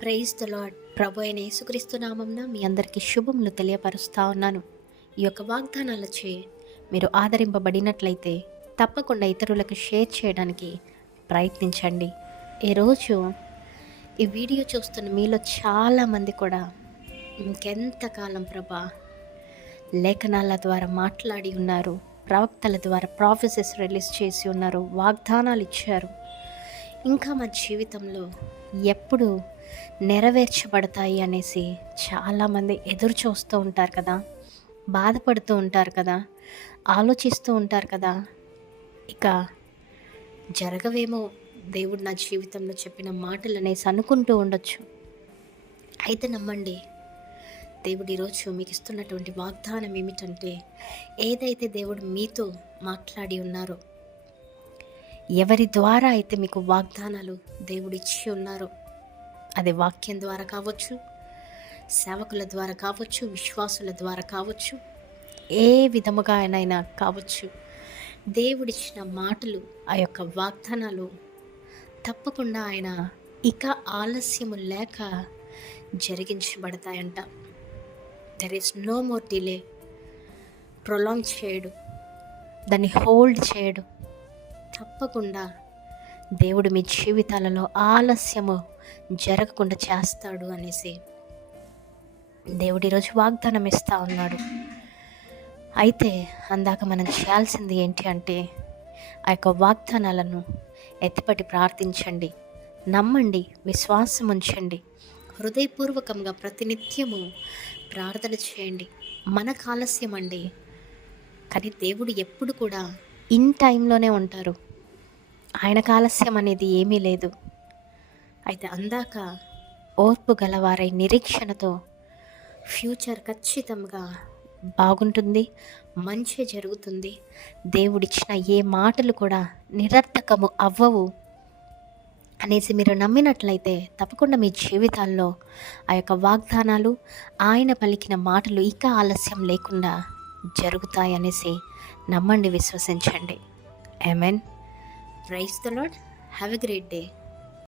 Praise the lord. ప్రభు అయిన యేసుక్రీస్తు నామమున మీ అందరికీ శుభములు తెలియపరుస్తూ ఉన్నాను. ఈ యొక్క వాగ్దానాలచే మీరు ఆదరింపబడినట్లయితే తప్పకుండా ఇతరులకు షేర్ చేయడానికి ప్రయత్నించండి. ఈరోజు ఈ వీడియో చూస్తున్న మీలో చాలామంది కూడా ఇంకెంతకాలం ప్రభా లేఖనాల ద్వారా మాట్లాడి ఉన్నారు, ప్రవక్తల ద్వారా ప్రాఫెసెస్ రిలీజ్ చేసి ఉన్నారు, వాగ్దానాలు ఇచ్చారు. ఇంకా మా జీవితంలో ఎప్పుడు నెరవేర్చబడతాయి అనేసి చాలామంది ఎదురు చూస్తూ ఉంటారు కదా, బాధపడుతూ ఉంటారు కదా, ఆలోచిస్తూ ఉంటారు కదా. ఇక జరగవేమో దేవుడు నా జీవితంలో చెప్పిన మాటలు అనేసి అనుకుంటూ ఉండొచ్చు. అయితే నమ్మండి, దేవుడు ఈరోజు మీకు ఇస్తున్నటువంటి వాగ్దానం ఏమిటంటే, ఏదైతే దేవుడు మీతో మాట్లాడి ఉన్నారో, ఎవరి ద్వారా అయితే మీకు వాగ్దానాలు దేవుడు ఇచ్చి ఉన్నారో, అది వాక్యం ద్వారా కావచ్చు, సేవకుల ద్వారా కావచ్చు, విశ్వాసుల ద్వారా కావచ్చు, ఏ విధముగా అయినా కావచ్చు, దేవుడిచ్చిన మాటలు, ఆ యొక్క వాగ్దానాలు తప్పకుండా ఆయన ఇక ఆలస్యము లేక జరిగించబడతాయంట. There is no more delay. Prolong చేయడు, దాన్ని హోల్డ్ చేయడు. తప్పకుండా దేవుడు మీ జీవితాలలో ఆలస్యము జరగకుండా చేస్తాడు అనేసి దేవుడు ఈరోజు వాగ్దానం ఇస్తూ ఉన్నాడు. అయితే అందాక మనం చేయాల్సింది ఏంటి అంటే, ఆ యొక్క వాగ్దానాలను ఎత్తిపట్టి ప్రార్థించండి, నమ్మండి, విశ్వాసం ఉంచండి, హృదయపూర్వకంగా ప్రతినిత్యము ప్రార్థన చేయండి. మనకు ఆలస్యం అండి, కానీ దేవుడు ఎప్పుడు కూడా ఇన్ టైంలోనే ఉంటారు. ఆయనకు ఆలస్యం అనేది ఏమీ లేదు. అయితే అందాక ఓర్పు గలవారై నిరీక్షణతో ఫ్యూచర్ ఖచ్చితంగా బాగుంటుంది, మంచి జరుగుతుంది. దేవుడిచ్చిన ఏ మాటలు కూడా నిరర్థకము అవ్వవు అనేసి మీరు నమ్మినట్లయితే తప్పకుండా మీ జీవితాల్లో ఆ యొక్క వాగ్దానాలు, ఆయన పలికిన మాటలు ఇక ఆలస్యం లేకుండా జరుగుతాయి అనేసి నమ్మండి, విశ్వసించండి. Amen. Praise the Lord. Have a great day.